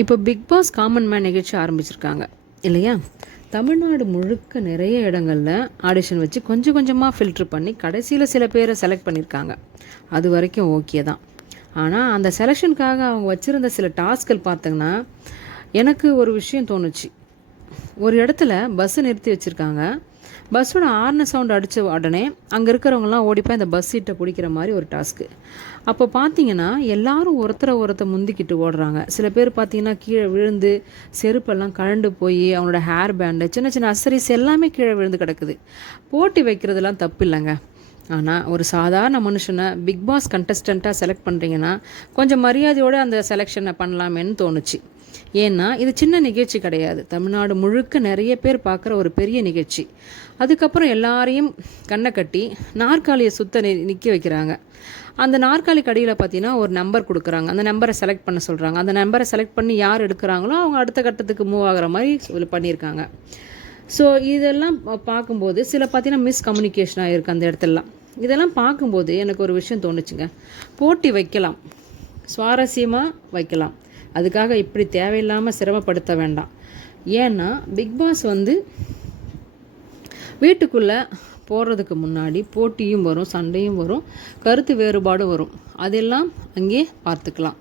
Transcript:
இப்போ big pass common man நிகழ்ச்சி ஆரம்பிச்சிருக்காங்க இல்லையா? தமிழ்நாடு முழுக்க நிறைய இடங்களில் ஆடிஷன் வச்சு கொஞ்சம் கொஞ்சமாக ஃபில்ட்ரு பண்ணி கடைசியில் சில பேரை செலக்ட் பண்ணியிருக்காங்க. அது வரைக்கும் ஓகே தான். ஆனால் அந்த செலெக்ஷனுக்காக அவங்க வச்சுருந்த சில டாஸ்கள் பார்த்தீங்கன்னா எனக்கு ஒரு விஷயம் தோணுச்சு. ஒரு இடத்துல பஸ்ஸு நிறுத்தி வச்சுருக்காங்க. பஸ்ஸோட ஆர்ன சவுண்ட் அடித்த உடனே அங்கே இருக்கிறவங்கலாம் ஓடிப்போய் அந்த பஸ் சீட்டை பிடிக்கிற மாதிரி ஒரு டாஸ்க்கு. அப்போ பார்த்தீங்கன்னா எல்லாரும் ஒருத்தரை முந்திக்கிட்டு ஓடுறாங்க. சில பேர் பார்த்தீங்கன்னா கீழே விழுந்து செருப்பெல்லாம் கழண்டு போய் அவங்களோட ஹேர் பேண்டு சின்ன சின்ன அசரிஸ் எல்லாமே கீழே விழுந்து கிடக்குது. போட்டி வைக்கிறதுலாம் தப்பு இல்லைங்க. ஆனால் ஒரு சாதாரண மனுஷனை பிக் பாஸ் கண்டஸ்டண்ட்டாக செலக்ட் பண்ணுறீங்கன்னா கொஞ்சம் மரியாதையோடு அந்த செலெக்ஷனை பண்ணலாமேன்னு தோணுச்சு. ஏன்னா இது சின்ன நிகழ்ச்சி கிடையாது. தமிழ்நாடு முழுக்க நிறைய பேர் பார்க்குற ஒரு பெரிய நிகழ்ச்சி. அதுக்கப்புறம் எல்லாரையும் கண்ணை கட்டி நாற்காலியை சுத்த நிற்க வைக்கிறாங்க. அந்த நாற்காலி கடியில் பார்த்தீங்கன்னா ஒரு நம்பர் கொடுக்குறாங்க. அந்த நம்பரை செலக்ட் பண்ண சொல்கிறாங்க. அந்த நம்பரை செலக்ட் பண்ணி யார் எடுக்கிறாங்களோ அவங்க அடுத்த கட்டத்துக்கு மூவ் ஆகிற மாதிரி பண்ணியிருக்காங்க. ஸோ இதெல்லாம் பார்க்கும்போது சில பார்த்தீங்கன்னா மிஸ்கம்யூனிகேஷனாக இருக்குது அந்த இடத்துலலாம். இதெல்லாம் பார்க்கும்போது எனக்கு ஒரு விஷயம் தோணுச்சுங்க. போட்டி வைக்கலாம், சுவாரஸ்யமாக வைக்கலாம். அதுக்காக இப்படி தேவையில்லாமல் சிரமப்படுத்த வேண்டாம். ஏன்னா பிக் பாஸ் வீட்டுக்குள்ளே போடுறதுக்கு முன்னாடி போட்டியும் வரும், சண்டையும் வரும், கருத்து வேறுபாடும் வரும். அதெல்லாம் அங்கே பார்த்துக்கலாம்.